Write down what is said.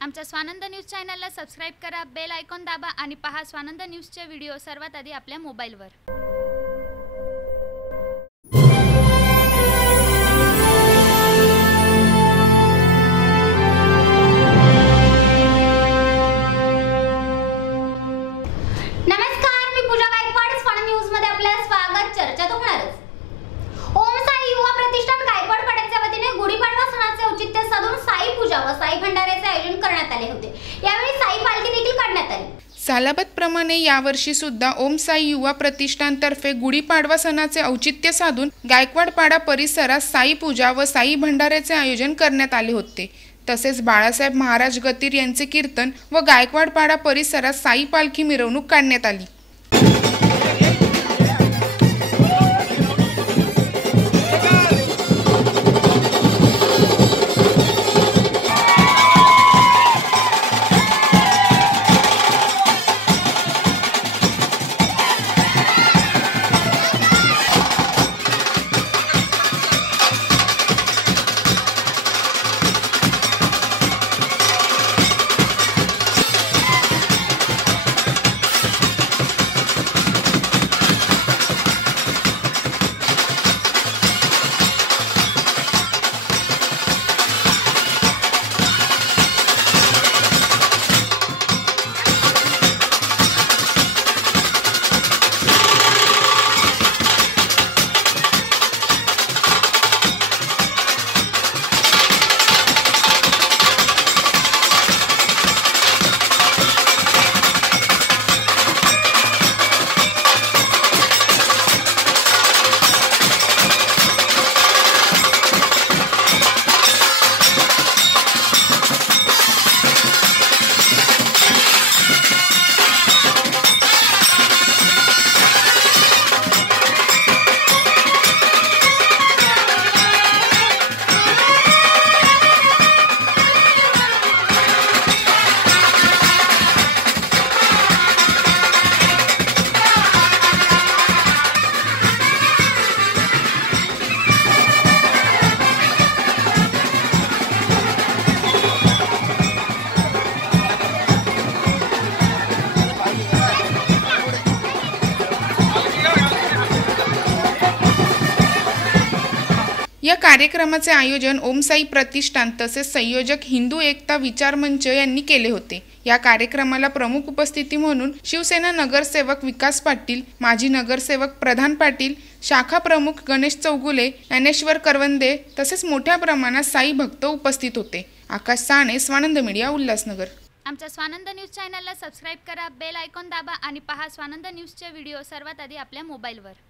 आमच्या स्वानंद न्यूज चॅनलला सबस्क्राइब करा, बेल आयकॉन दाबा आणि पहा स्वानंद न्यूजचे व्हिडिओ सर्वात आधी आपल्या मोबाईलवर। नमस्कार, मी पूजा गायकवाड। स्वानंद न्यूज मध्ये आपले स्वागत। चर्चा तो होणारच। ओम साई युवा प्रतिष्ठान गायकवाड पाड्याच्या वतीने गुढीपाडवा सणाचे औचित्य साधून साई पूजा व साई भंडाऱ्याचे आयोजन करण्यात आले होते। यावेळी साई पालखी देखील काढण्यात आली। सालाबतप्रमाणे यावर्षी सुद्धा ओम साई युवा प्रतिष्ठानतर्फे गुढीपाडवा सणाचे औचित्य साधून गायकवाडपाडा परिसरात साई पूजा व साई भंडाऱ्याचे आयोजन करण्यात आले होते। तसेच बाळासाहेब महाराज गतीर यांचे कीर्तन व गायकवाडपाडा परिसरात साई पालखी मिरवणूक काढण्यात आली। या कार्यक्रमाचे आयोजन ओम साई प्रतिष्ठान तसेच संयोजक हिंदू एकता विचार मंच यांनी केले होते। या कार्यक्रमाला प्रमुख उपस्थिती म्हणून शिवसेना नगरसेवक विकास पाटील, माजी नगरसेवक प्रधान पाटील, शाखा प्रमुख गणेश चौगुले, ज्ञानेश्वर करवंदे तसेच मोठ्या प्रमाणात साई भक्त उपस्थित होते। आकाश साने, स्वानंद मीडिया, उल्हासनगर। आमच्या स्वानंद न्यूज चॅनलला सबस्क्राइब करा, बेल आयकॉन दाबा आणि पहा स्वानंद न्यूजचे व्हिडिओ सर्वात आधी आपल्या मोबाईलवर।